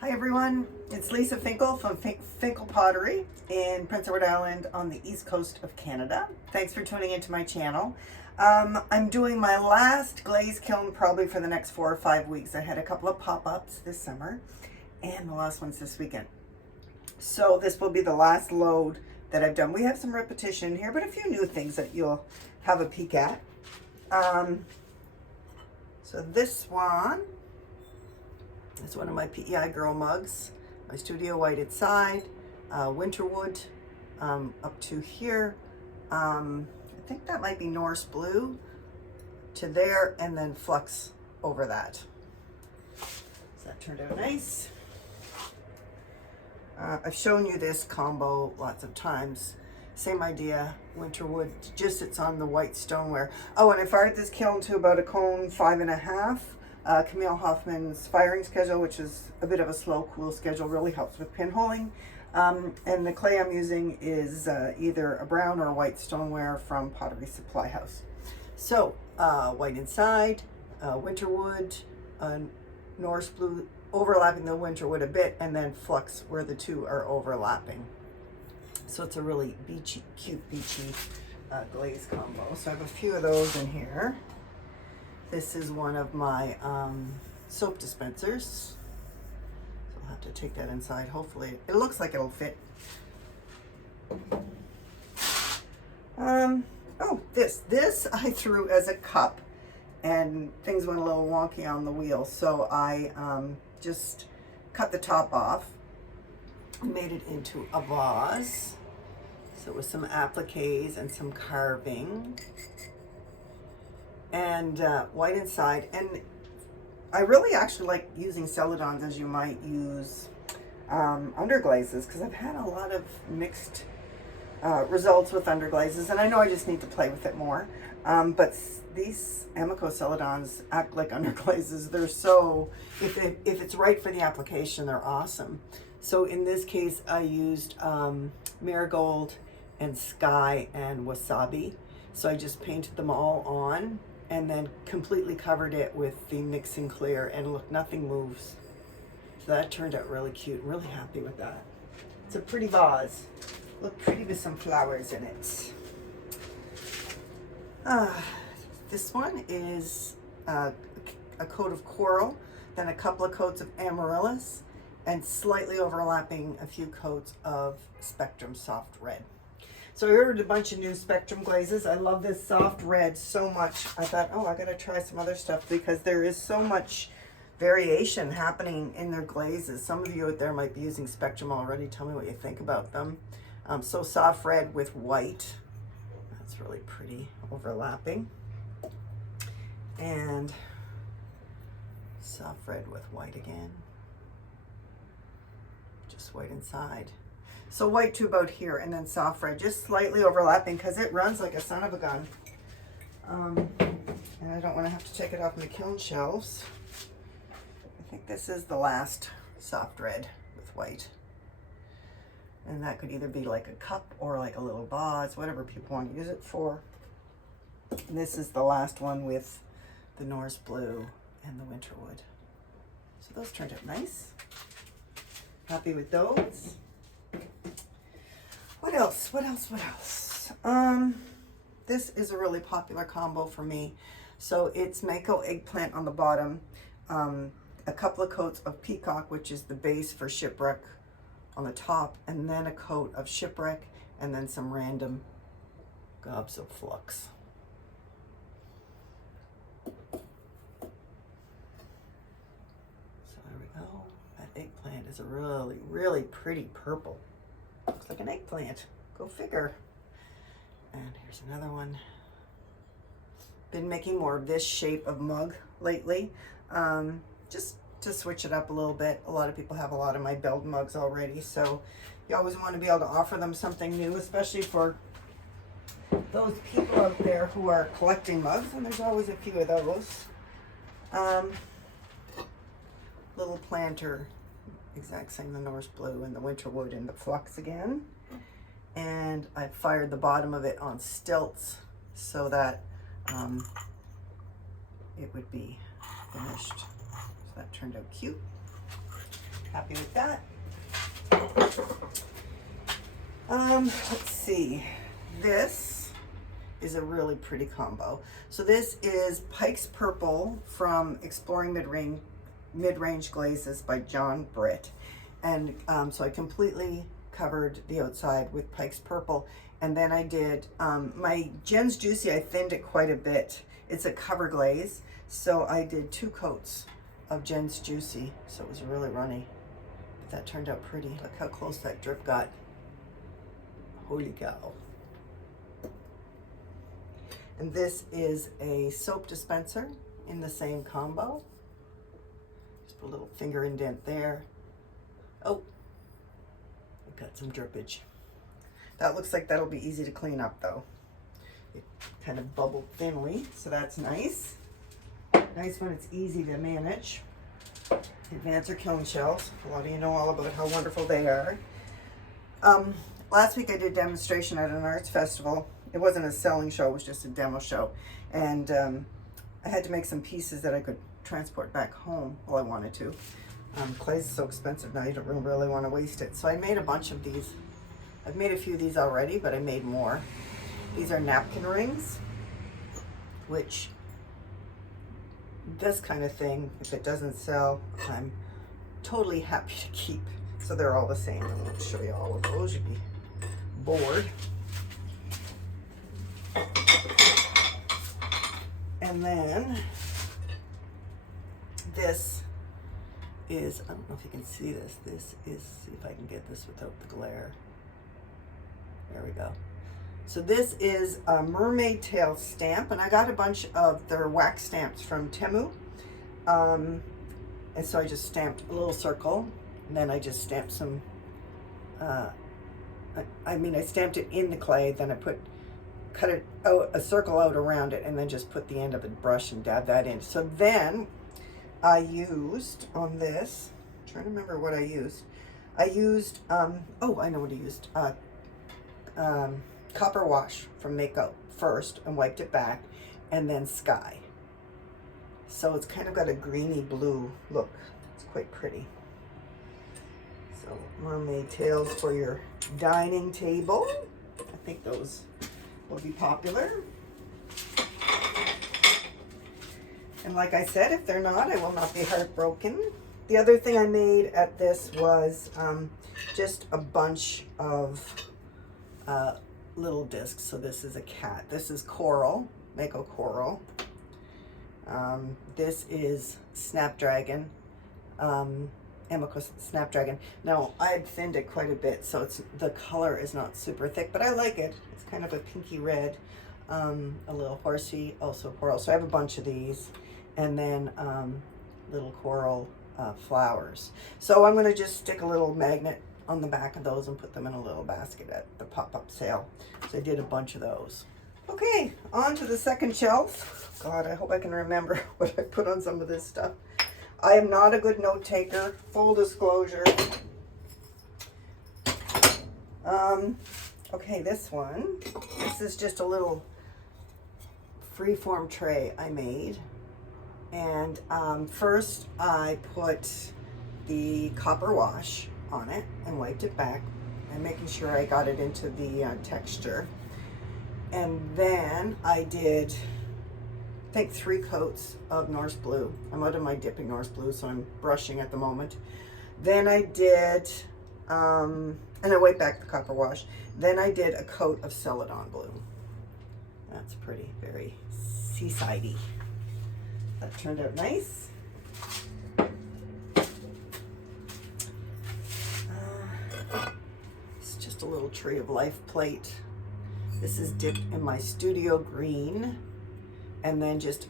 Hi everyone, it's Lisa Finkel from Finkel Pottery in Prince Edward Island on the east coast of Canada. Thanks for tuning into my channel. I'm doing my last glaze kiln probably for the next 4 or 5 weeks. I had a couple of pop-ups this summer and the last one's this weekend. So this will be the last load that I've done. We have some repetition here, but a few new things that you'll have a peek at. So this one is one of my PEI Girl mugs, my Studio White inside, winter wood up to here. I think that might be Norse blue to there, and then flux over that. So that turned out nice. I've shown you this combo lots of times. Same idea, winter wood, just it's on the white stoneware. Oh, and I fired this kiln to about a cone 5.5. Camille Hoffman's firing schedule, which is a bit of a slow, cool schedule, really helps with pinholing. And the clay I'm using is either a brown or a white stoneware from Pottery Supply House. So, white inside, winter wood, Norse blue, overlapping the winter wood a bit, and then flux where the two are overlapping. So it's a really beachy, cute beachy glaze combo. So I have a few of those in here. This is one of my soap dispensers. So I'll have to take that inside. Hopefully, it looks like it'll fit. Oh, this I threw as a cup and things went a little wonky on the wheel. So I just cut the top off, made it into a vase. So with some appliques and some carving. And white inside, and I really actually like using celadons as you might use underglazes, because I've had a lot of mixed results with underglazes, and I know I just need to play with it more. But these Amico celadons act like underglazes. They're so, if it's right for the application, they're awesome. So in this case, I used marigold and sky and wasabi. So I just painted them all on and then completely covered it with the mixing clear, and look, nothing moves. So that turned out really cute. I'm really happy with that. It's a pretty vase. Look pretty with some flowers in it. This one is a coat of coral, then a couple of coats of amaryllis, and slightly overlapping a few coats of Spectrum Soft Red. So I ordered a bunch of new Spectrum glazes. I love this soft red so much. I thought, oh, I gotta try some other stuff, because there is so much variation happening in their glazes. Some of you out there might be using Spectrum already. Tell me what you think about them. So soft red with white. That's really pretty, overlapping. And soft red with white again. Just white inside. So white to about here, and then soft red, just slightly overlapping, because it runs like a son of a gun. And I don't want to have to take it off my kiln shelves. I think this is the last soft red with white. And that could either be like a cup or like a little vase, whatever people want to use it for. And this is the last one with the Norse blue and the winter wood. So those turned out nice. Happy with those. What else? What else? What else? This is a really popular combo for me. So it's Mako eggplant on the bottom, a couple of coats of peacock, which is the base for shipwreck, on the top, and then a coat of shipwreck, and then some random gobs of flux. So there we go. That eggplant is a really, really pretty purple. Looks like an eggplant. Go figure. And here's another one. Been making more of this shape of mug lately. Just to switch it up a little bit. A lot of people have a lot of my build mugs already, so you always want to be able to offer them something new, especially for those people out there who are collecting mugs, and there's always a few of those. Little planter. Exact same, the Norse blue and the winter wood and the flux again. And I fired the bottom of it on stilts so that it would be finished. So that turned out cute. Happy with that. Let's see. This is a really pretty combo. So this is Pike's Purple from Exploring Mid-Range Glazes by John Britt. And so I completely covered the outside with Pike's Purple. And then I did, my Jen's Juicy, I thinned it quite a bit. It's a cover glaze. So I did 2 coats of Jen's Juicy. So it was really runny. But that turned out pretty. Look how close that drip got. Holy cow. And this is a soap dispenser in the same combo. Just put a little finger indent there. Oh, I've got some drippage. That looks like that'll be easy to clean up though. It kind of bubbled thinly, so that's nice. Nice when it's easy to manage. Advancer Kiln shells. A lot of you know all about how wonderful they are. Last week I did a demonstration at an arts festival. It wasn't a selling show, it was just a demo show. And I had to make some pieces that I could transport back home. Well, I wanted to. Glaze is so expensive now, you don't really want to waste it. So I made a bunch of these. I've made a few of these already, but I made more. These are napkin rings, which this kind of thing, if it doesn't sell, I'm totally happy to keep. So they're all the same. I won't show you all of those, you'd be bored. And then this is, I don't know if you can see this. This is, see if I can get this without the glare. There we go. So this is a mermaid tail stamp, and I got a bunch of their wax stamps from Temu. And so I just stamped a little circle, and then I just stamped some, I stamped it in the clay, then I cut it out, a circle out around it, and then just put the end of a brush and dab that in. So then I used on this, I'm trying to remember what I used. I used, oh, I know what I used. Copper wash from Makeup first and wiped it back, and then Sky. So it's kind of got a greeny blue look. It's quite pretty. So mermaid tails for your dining table. I think those will be popular. And like I said, if they're not, I will not be heartbroken. The other thing I made at this was just a bunch of little discs. So this is a cat. This is coral, Mako coral. This is Snapdragon, Emiko Snapdragon. Now I had thinned it quite a bit, so it's the color is not super thick, but I like it. It's kind of a pinky red, a little horsey, also coral. So I have a bunch of these, and then little coral flowers. So I'm going to just stick a little magnet on the back of those and put them in a little basket at the pop-up sale. So I did a bunch of those. Okay, on to the second shelf. God, I hope I can remember what I put on some of this stuff. I am not a good note taker, full disclosure. Okay, this one. This is just a little freeform tray I made. And first I put the copper wash on it and wiped it back and making sure I got it into the texture. And then I did, I think, 3 coats of Norse Blue. I'm out of my dipping Norse Blue, so I'm brushing at the moment. Then I did, and I wiped back the copper wash. Then I did a coat of Celadon Blue. That's pretty, very seaside-y. That turned out nice. It's just a little Tree of Life plate. This is dipped in my Studio Green, and then just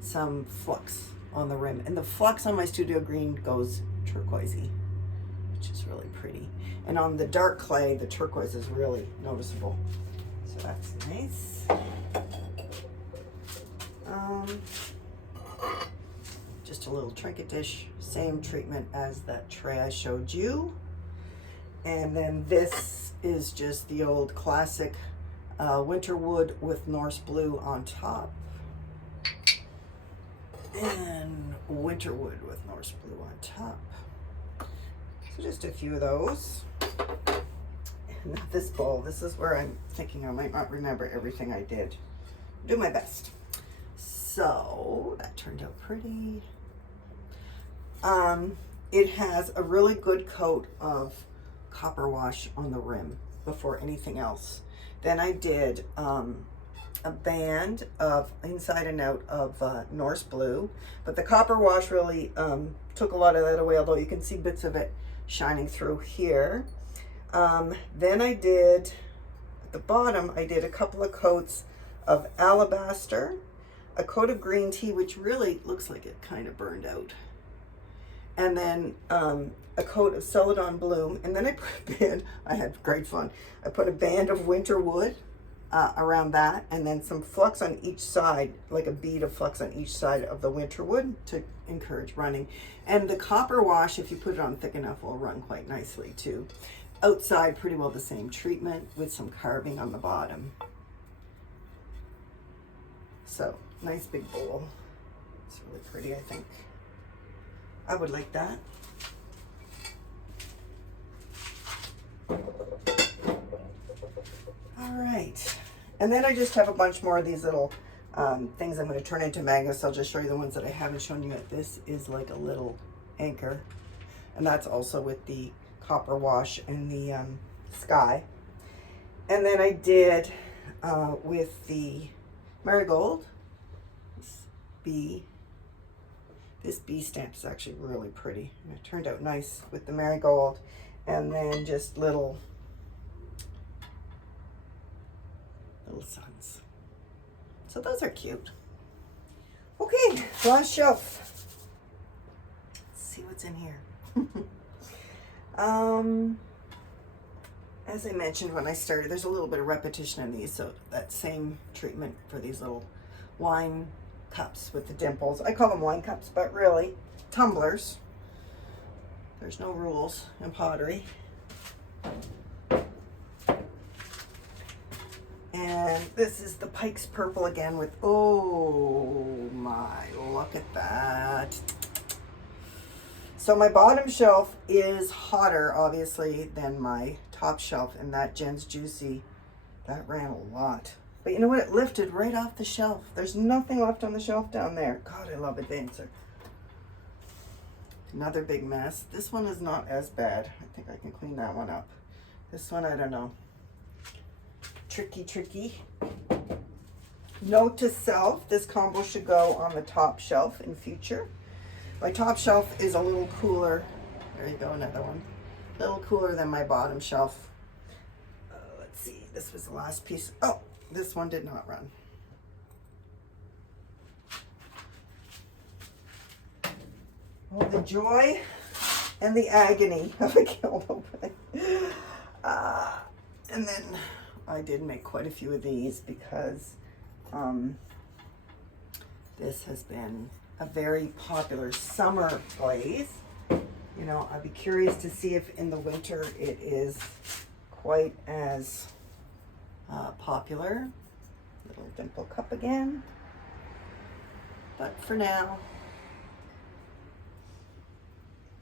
some flux on the rim. And the flux on my Studio Green goes turquoisey, which is really pretty. And on the dark clay, the turquoise is really noticeable. So that's nice. Just a little trinket dish, same treatment as that tray I showed you. And then this is just the old classic winter wood with Norse Blue on top. And winter wood with Norse Blue on top. So just a few of those. And this bowl, this is where I'm thinking I might not remember everything I did. Do my best. So that turned out pretty. It has a really good coat of copper wash on the rim before anything else. Then I did a band of inside and out of Norse blue, but the copper wash really took a lot of that away, although you can see bits of it shining through here. Then I did, at the bottom, I did a couple of coats of alabaster, a coat of green tea, which really looks like it kind of burned out, and then a coat of celadon bloom, and then I put a band, I had great fun, I put a band of winter wood around that, and then some flux on each side, like a bead of flux on each side of the winter wood to encourage running. And the copper wash, if you put it on thick enough, will run quite nicely too. Outside, pretty well the same treatment with some carving on the bottom. So, nice big bowl. It's really pretty, I think. I would like that. All right. And then I just have a bunch more of these little things I'm going to turn into magnets. I'll just show you the ones that I haven't shown you yet. This is like a little anchor. And that's also with the copper wash and the sky. And then I did with the marigold, this bee stamp is actually really pretty. And it turned out nice with the marigold. And then just little suns. So those are cute. Okay, last shelf. Let's see what's in here. As I mentioned when I started, there's a little bit of repetition in these, so that same treatment for these little wine cups with the dimples. I call them wine cups, but really tumblers. There's no rules in pottery. And this is the Pike's Purple again with, oh my, look at that. So my bottom shelf is hotter, obviously, than my top shelf, and that Jen's Juicy, that ran a lot. But you know what? It lifted right off the shelf. There's nothing left on the shelf down there. God, I love Advancer. Another big mess. This one is not as bad. I think I can clean that one up. This one, I don't know. Tricky. Note to self, this combo should go on the top shelf in future. My top shelf is a little cooler. There you go, another one. A little cooler than my bottom shelf. Let's see, this was the last piece. Oh, this one did not run. Oh, the joy and the agony of a kiln opening. And then I did make quite a few of these because this has been a very popular summer glaze. You know, I'd be curious to see if in the winter it is quite as popular. Little dimple cup again. But for now,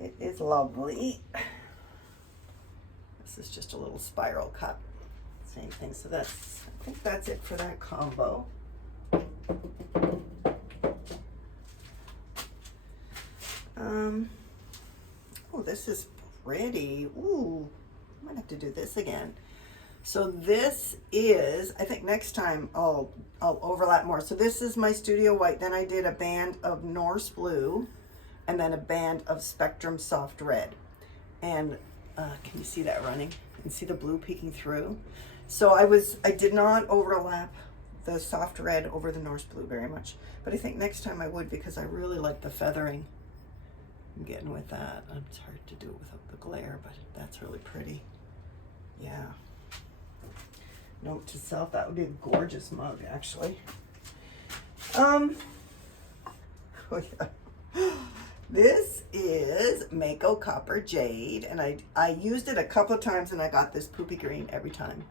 it is lovely. This is just a little spiral cup. Same thing. So that's, I think that's it for that combo. Oh, this is pretty. Ooh, I might have to do this again. So this is, I think next time I'll overlap more. So this is my Studio White. Then I did a band of Norse Blue and then a band of Spectrum Soft Red. And can you see that running? You can see the blue peeking through. So I did not overlap the soft red over the Norse Blue very much, but I think next time I would, because I really like the feathering I'm getting with that. It's hard to do it without the glare, but that's really pretty. Yeah. Note to self, that would be a gorgeous mug, actually. Oh yeah. This is Mako Copper Jade, and I used it a couple of times and I got this poopy green every time.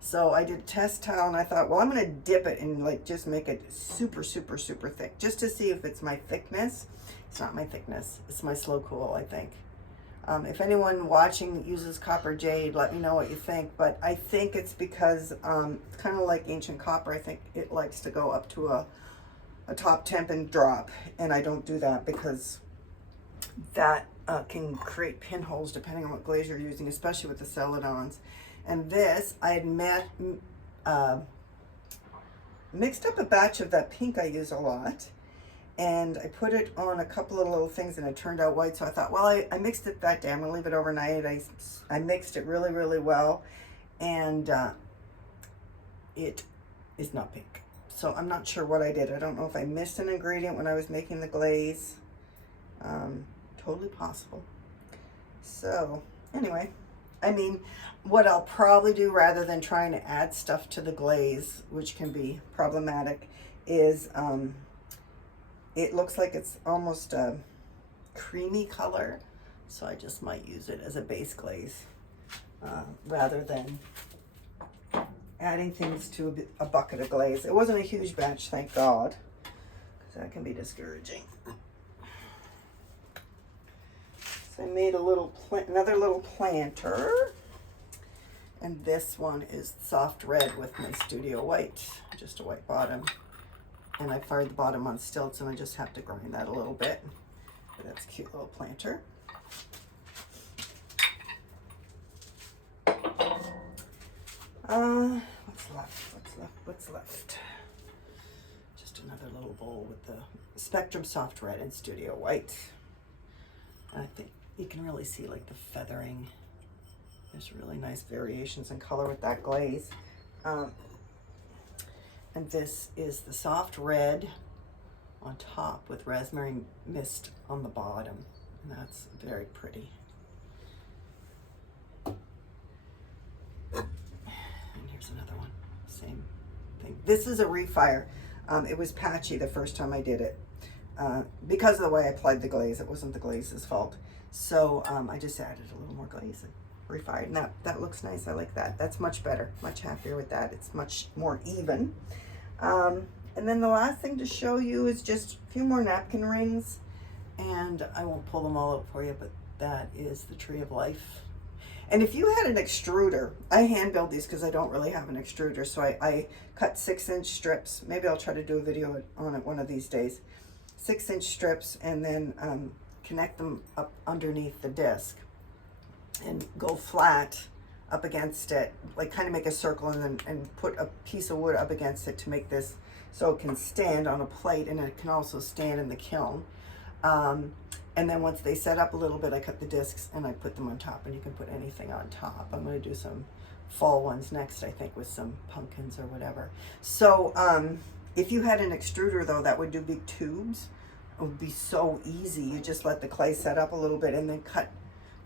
So I did a test towel and I thought, well, I'm gonna dip it and like just make it super thick, just to see if it's my thickness. It's not my thickness, it's my slow cool, I think. If anyone watching uses copper jade, let me know what you think. But I think it's because it's kind of like ancient copper. I think it likes to go up to a top temp and drop. And I don't do that because that can create pinholes depending on what glaze you're using, especially with the celadons. And this, I had mixed up a batch of that pink I use a lot. And I put it on a couple of little things and it turned out white. So I thought, well, I mixed it that day. I'm gonna leave it overnight. I mixed it really, really well. And it is not pink. So I'm not sure what I did. I don't know if I missed an ingredient when I was making the glaze. Totally possible. So anyway, I mean, what I'll probably do rather than trying to add stuff to the glaze, which can be problematic, is it looks like it's almost a creamy color, so I just might use it as a base glaze rather than adding things to a bucket of glaze. It wasn't a huge batch, thank God, because that can be discouraging. So I made another little planter, and this one is soft red with my studio white, just a white bottom. And I fired the bottom on stilts, and I just have to grind that a little bit. But that's a cute little planter. What's left? Just another little bowl with the Spectrum Soft Red and Studio White. I think you can really see like the feathering. There's really nice variations in color with that glaze. And this is the soft red on top with raspberry mist on the bottom. And that's very pretty. And here's another one, same thing. This is a refire. It was patchy the first time I did it. Because of the way I applied the glaze, it wasn't the glaze's fault. So I just added a little more glaze and refired. And that looks nice. I like that. That's much better. Much happier with that. It's much more even. And then the last thing to show you is just a few more napkin rings. And I won't pull them all out for you, but that is the Tree of Life. And if you had an extruder, I hand build these because I don't really have an extruder. So I cut 6-inch strips. Maybe I'll try to do a video on it one of these days. 6-inch strips, and then connect them up underneath the disc and go flat up against it, like kind of make a circle, and put a piece of wood up against it to make this so it can stand on a plate, and it can also stand in the kiln. And then once they set up a little bit, I cut the discs and I put them on top, and you can put anything on top. I'm going to do some fall ones next, I think, with some pumpkins or whatever. So if you had an extruder though, that would do big tubes. It would be so easy. You just let the clay set up a little bit and then cut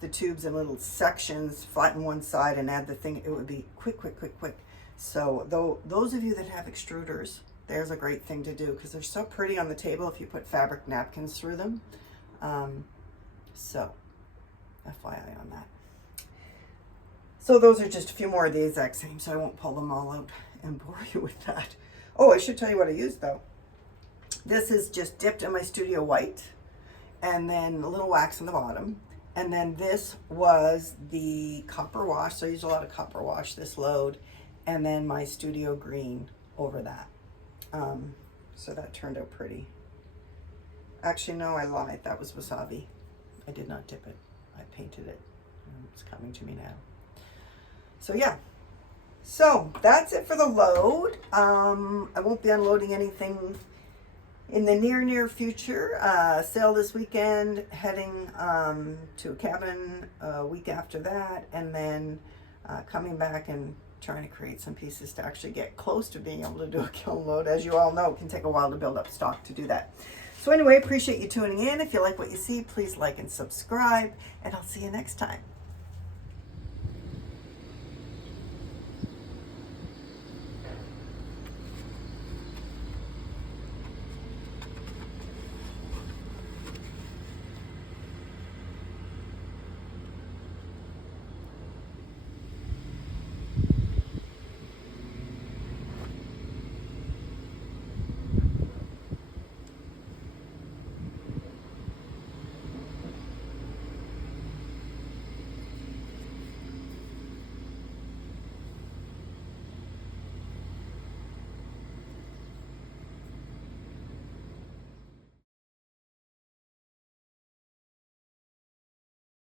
the tubes in little sections, flatten one side and add the thing. It would be quick. So those of you that have extruders, there's a great thing to do because they're so pretty on the table if you put fabric napkins through them. So FYI on that. So those are just a few more of the exact same, so I won't pull them all out and bore you with that. Oh, I should tell you what I used though. This is just dipped in my Studio White and then a little wax on the bottom. And then this was the copper wash. So I used a lot of copper wash this load. And then my Studio Green over that. So that turned out pretty. Actually, no, I lied. That was wasabi. I did not dip it. I painted it. It's coming to me now. So yeah. So that's it for the load. I won't be unloading anything in the near future. Sale this weekend, heading to a cabin a week after that, and then coming back and trying to create some pieces to actually get close to being able to do a kiln load. As you all know, it can take a while to build up stock to do that. So anyway, appreciate you tuning in. If you like what you see, please like and subscribe, and I'll see you next time.